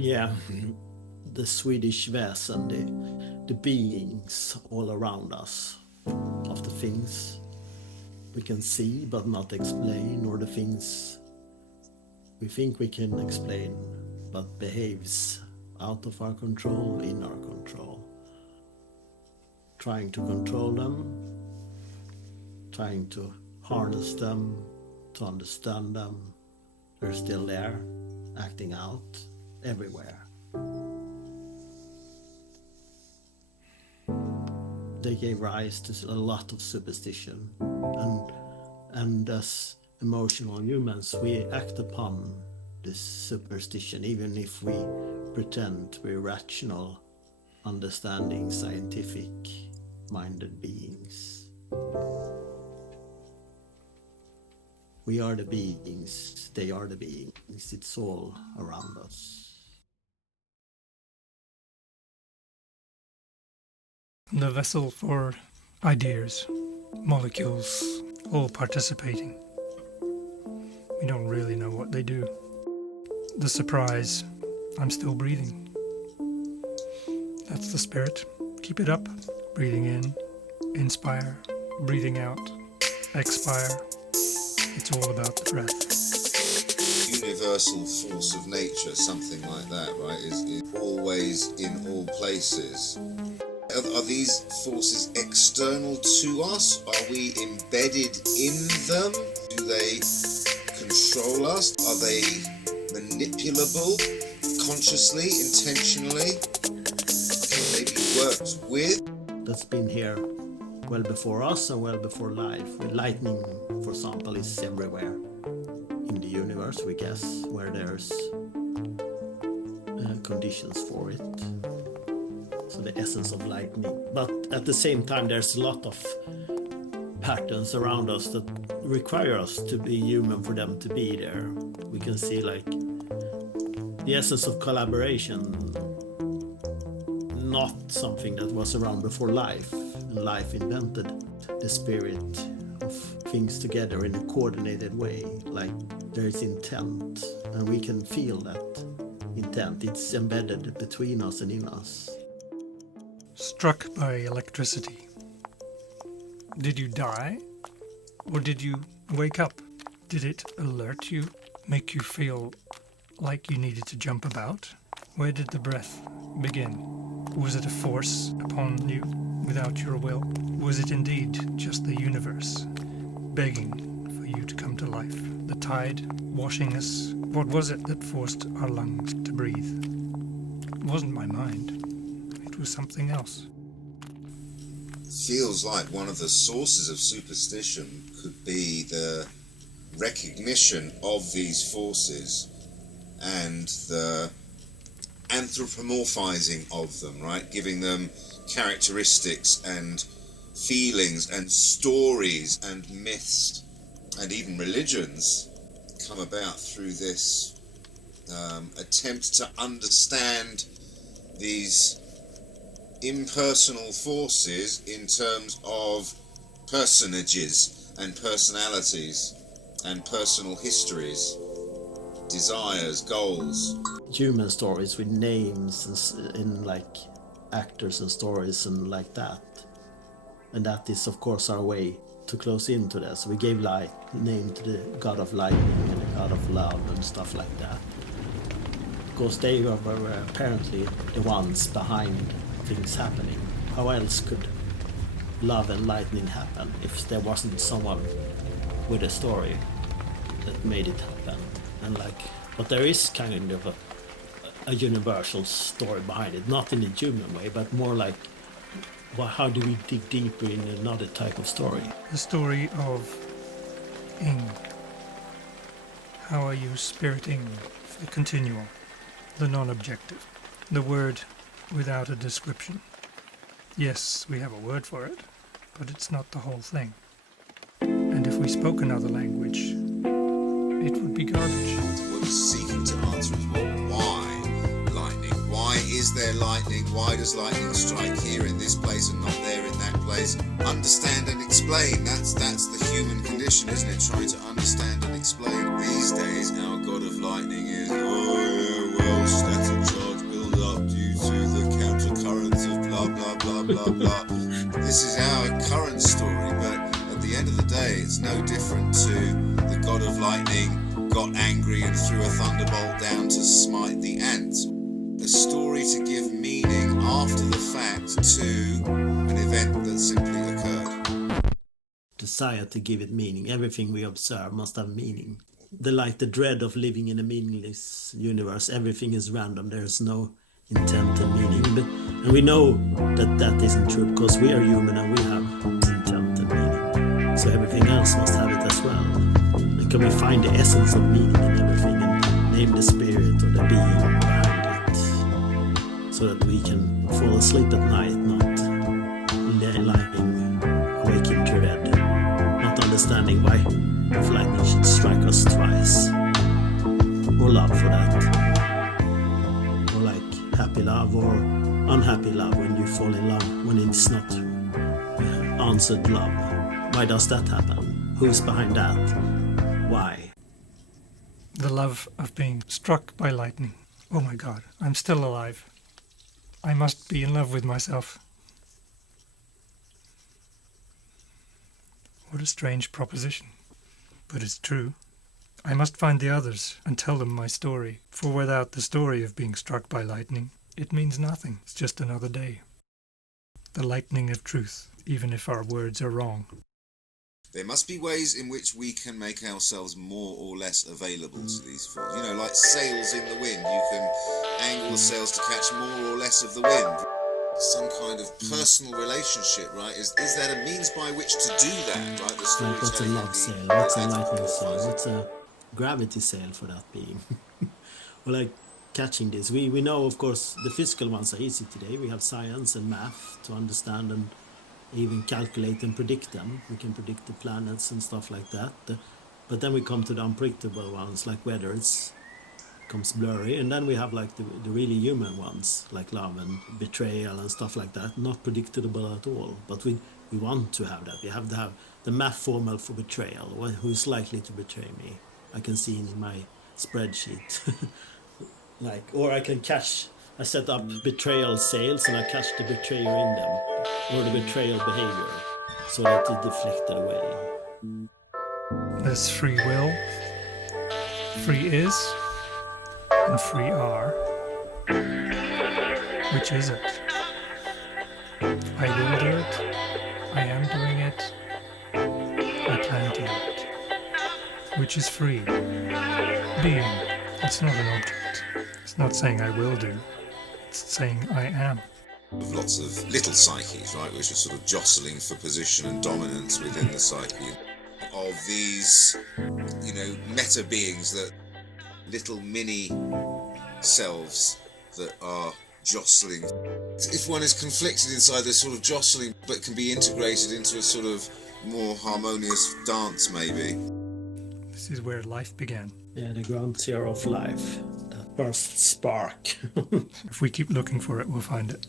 Yeah, the Swedish väsen, the beings all around us, of the things we can see but not explain, or the things we think we can explain but behaves out of our control, in our control. Trying to control them, trying to harness them, to understand them. They're still there, acting out everywhere. They gave rise to a lot of superstition, and as emotional humans, we act upon this superstition, even if we pretend to be rational, understanding, scientific-minded beings. We are the beings, they are the beings, it's all around us. The vessel for ideas, molecules, all participating. We don't really know what they do. The surprise, I'm still breathing. That's the spirit. Keep it up. Breathing in, inspire, breathing out, expire. It's all about the breath. Universal force of nature, something like that, right, is always in all places. Are these forces external to us? Are we embedded in them? Do they control us? Are they manipulable, consciously, intentionally? Can they be worked with? That's been here well before us and well before life. Lightning, for example, is everywhere in the universe, we guess, where there's conditions for it. So the essence of lightning. But at the same time, there's a lot of patterns around us that require us to be human for them to be there. We can see like the essence of collaboration, not something that was around before life. And life invented the spirit of things together in a coordinated way, like there is intent, and we can feel that intent. It's embedded between us and in us. Struck by electricity. Did you die? Or did you wake up? Did it alert you? Make you feel like you needed to jump about? Where did the breath begin? Was it a force upon you without your will? Was it indeed just the universe begging for you to come to life? The tide washing us? What was it that forced our lungs to breathe? It wasn't my mind. It was something else. Feels like one of the sources of superstition could be the recognition of these forces and the anthropomorphizing of them, right? Giving them characteristics and feelings and stories and myths and even religions come about through this attempt to understand these impersonal forces in terms of personages and personalities and personal histories, desires, goals. Human stories with names and in like actors and stories and like that. And that is of course our way to close into this. We gave name to the god of lightning and the god of love and stuff like that. Because they were apparently the ones behind things happening. How else could love and lightning happen if there wasn't someone with a story that made it happen? And but there is kind of a universal story behind it, not in a human way, but more like, well, how do we dig deeper in another type of story? The story of ing. How are you spiriting the continual, the non-objective, the word without a description? Yes, we have a word for it, but it's not the whole thing. And if we spoke another language, it would be garbage. What we're seeking to answer is, well, why lightning? Why is there lightning? Why does lightning strike here in this place and not there in that place? Understand and explain. That's the human condition, isn't it? Trying to understand and explain. These days, our god of lightning is, oh, well, static blah, blah. This is our current story, but at the end of the day, it's no different to the god of lightning got angry and threw a thunderbolt down to smite the ant. A story to give meaning after the fact to an event that simply occurred. Desire to give it meaning. Everything we observe must have meaning. The dread of living in a meaningless universe. Everything is random. There is no intent and meaning. And we know that that isn't true because we are human and we have intent and meaning. So everything else must have it as well. And can we find the essence of meaning in everything and name the spirit or the being behind it, so that we can fall asleep at night, not lying awake in dread, not understanding why if lightning should strike us twice, or love for that, or like happy love or unhappy love when you fall in love when it's not answered love. Why does that happen? Who's behind that? Why? The love of being struck by lightning. Oh my God, I'm still alive. I must be in love with myself. What a strange proposition. But it's true. I must find the others and tell them my story, for without the story of being struck by lightning, it means nothing. It's just another day. The lightning of truth, even if our words are wrong. There must be ways in which we can make ourselves more or less available to these forces. You know, like sails in the wind. You can angle the sails to catch more or less of the wind. Some kind of personal relationship, right? Is that a means by which to do that, right? The Like what's a love sail? What's a lightning sail? What's a gravity sail for that being? Or like catching this. We know, of course, the physical ones are easy today. We have science and math to understand and even calculate and predict them. We can predict the planets and stuff like that. But then we come to the unpredictable ones, like weather. It's becomes blurry, and then we have like the really human ones, like love and betrayal and stuff like that. Not predictable at all. But we want to have that. We have to have the math formula for betrayal. Who's likely to betray me? I can see in my spreadsheet. Like, or I can catch. I set up betrayal sails and I catch the betrayer in them, or the betrayal behavior, so that it deflected away. There's free will, free is, and free are. Which is it? I will do it, I am doing it, I plan to do it. Which is free? Being. It's not an object. It's not saying I will do. It's saying I am. Lots of little psyches, right, which are sort of jostling for position and dominance within the psyche of these, you know, meta beings, that little mini selves that are jostling. If one is conflicted inside this sort of jostling, but can be integrated into a sort of more harmonious dance, maybe. This is where life began. Yeah, the ground zero of life. That first spark. If we keep looking for it, we'll find it.